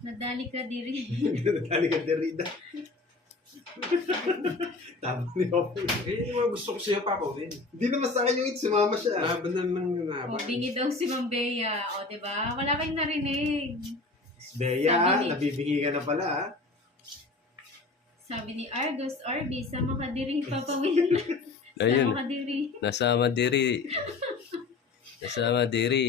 Nadali ka diri. Nadali ka derida. Tama ni Opo. Eh, yung mga gusto ko siya, Papa Will. Hindi naman sa akin yung it, sumama siya. Laban na lang O, naman. bingi daw si Ma'am Bea. O, diba? Wala kayong narinig. Bea, Sabi ni- nabibingi ka na pala ha. Sabi ni Argos, Orbi, sama ka diri, Papa Will. Ayun. Sama ka diri. Nasama diri. Nasama diri.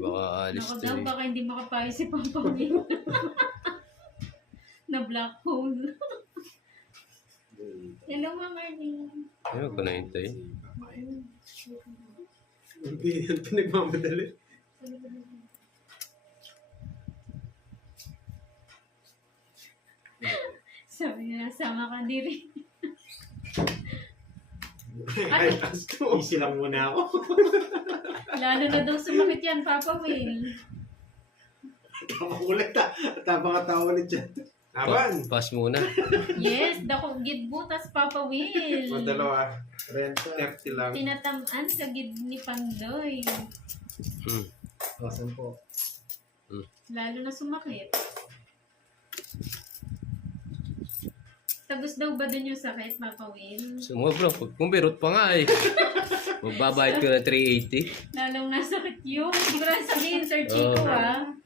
Baka alis Naku to daw, eh. baka hindi makapayo si Papa Will. Na black hole. Hello, Ma'am Arlene. Ayun ko nahintay. Hindi yan pinagmamadali. Sabi niya, sama ka diri. Ay, easy lang muna ako. Lalo na daw sumakit yan, Papa Will. Tama ulit ha. Tama ka tawa ulit dyan. Laban! Pass muna. Yes, dako gidbutas, Papa Will. Mga dalawa. Renta. 30 lang. Tinatamaan sa gid ni Pandoy. Hmm. Asan po? Lalo na sumakit. Tagos daw ba dun yung sakit, Papa Will? Sumobra. Kumbirot pa nga eh. Magbabayad ko na 380. Lalong nasakit yun. Hindi ko rin sabihin, Sir Chico, Oo.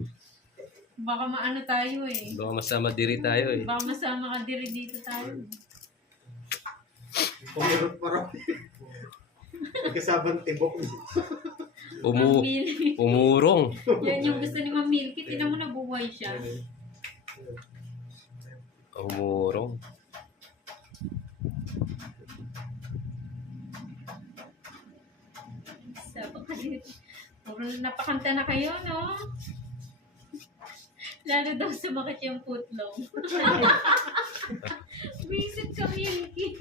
Baka maano tayo eh. Baka masama diri tayo eh. Baka masama ka diri dito tayo. Pumirot pa raw. Kasabang tibok. Umu Ma'am Milky. umurong. Yan yung gusto ni Ma'am Milky. Tinan mo nabuhay siya. Umurong. Sabi ka dito. Puro napakanta na kayo, no? Lalo daw sumakit yung putlong. Visit ka, Milky.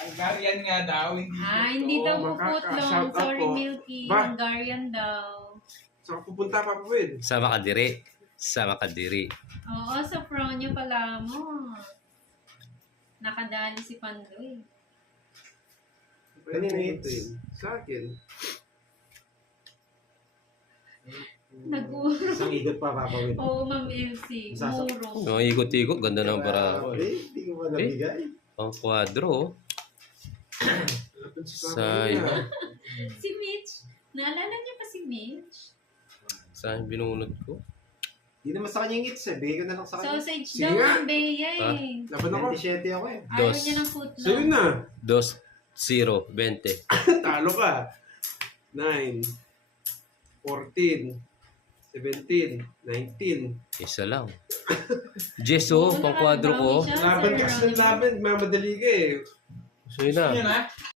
Hungarian nga daw, hindi Hindi daw po putlong. Shout out Sorry, po. Milky. Ba? Hungarian daw. Saan ka pupunta, Papa Will? Sama ka diri. Sama ka diri. Oo, sa Fronia pala mo. Nakadali si Pandoy. Kanina ito yun. Sa akin. Nag-uro. Isang igot pa, Papa Will. Oo, Ma'am Elsie. Sasa- Muro. Mga ikot-ikot. Ganda ng para. Hindi ko ba nabigay? Ang kwadro. Lapit si Papa Sayang. Will. Si Mitch. Naalala niyo pa si Mitch? Saan binunod ko? Hindi naman sa kanya yung its eh. Bigay ko na lang sa kanya. Sausage Sige daw nga. ang Bea eh. Laban ako. 27 ako eh. Ayaw Dos. niya ng footlong. Sa'yo na. 2-0-20. Talo ka. 9, 14, 17, 19. Isa lang. Jeso, pang kwadro ko. Siya, Laban Sir ka sa Ronnie. laban. Mamadali ka eh. So yun na. Yun ha?